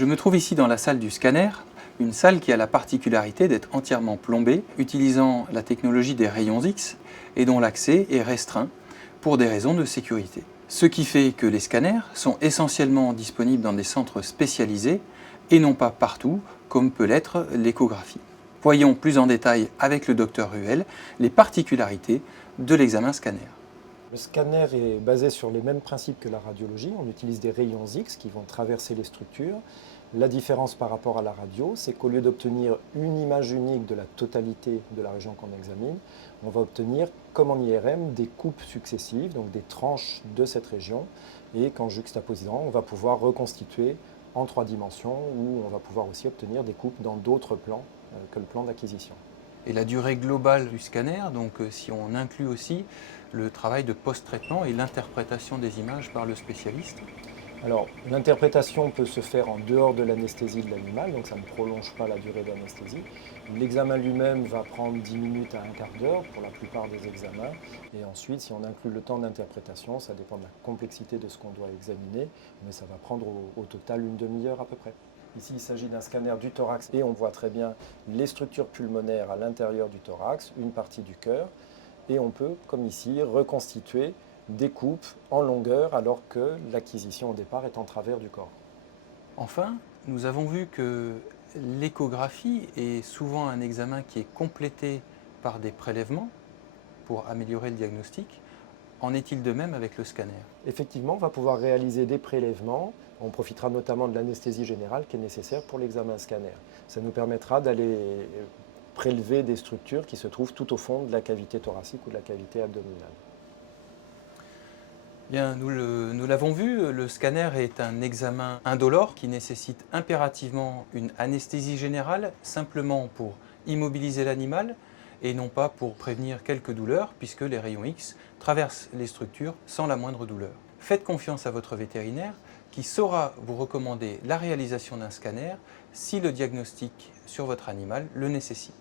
Je me trouve ici dans la salle du scanner, une salle qui a la particularité d'être entièrement plombée, utilisant la technologie des rayons X et dont l'accès est restreint pour des raisons de sécurité. Ce qui fait que les scanners sont essentiellement disponibles dans des centres spécialisés et non pas partout, comme peut l'être l'échographie. Voyons plus en détail avec le docteur Ruel les particularités de l'examen scanner. Le scanner est basé sur les mêmes principes que la radiologie. On utilise des rayons X qui vont traverser les structures. La différence par rapport à la radio, c'est qu'au lieu d'obtenir une image unique de la totalité de la région qu'on examine, on va obtenir, comme en IRM, des coupes successives, donc des tranches de cette région, et qu'en juxtaposant, on va pouvoir reconstituer en 3 dimensions, ou on va pouvoir aussi obtenir des coupes dans d'autres plans que le plan d'acquisition. Et la durée globale du scanner, donc si on inclut aussi le travail de post-traitement et l'interprétation des images par le spécialiste. Alors, l'interprétation peut se faire en dehors de l'anesthésie de l'animal, donc ça ne prolonge pas la durée d'anesthésie. L'examen lui-même va prendre 10 minutes à un quart d'heure pour la plupart des examens. Et ensuite, si on inclut le temps d'interprétation, ça dépend de la complexité de ce qu'on doit examiner, mais ça va prendre au total une demi-heure à peu près. Ici, il s'agit d'un scanner du thorax et on voit très bien les structures pulmonaires à l'intérieur du thorax, une partie du cœur, et on peut, comme ici, reconstituer des coupes en longueur alors que l'acquisition au départ est en travers du corps. Enfin, nous avons vu que l'échographie est souvent un examen qui est complété par des prélèvements pour améliorer le diagnostic. En est-il de même avec le scanner? Effectivement, on va pouvoir réaliser des prélèvements. On profitera notamment de l'anesthésie générale qui est nécessaire pour l'examen scanner. Ça nous permettra d'aller prélever des structures qui se trouvent tout au fond de la cavité thoracique ou de la cavité abdominale. Bien, nous l'avons vu, le scanner est un examen indolore qui nécessite impérativement une anesthésie générale, simplement pour immobiliser l'animal et non pas pour prévenir quelques douleurs, puisque les rayons X traversent les structures sans la moindre douleur. Faites confiance à votre vétérinaire qui saura vous recommander la réalisation d'un scanner si le diagnostic sur votre animal le nécessite.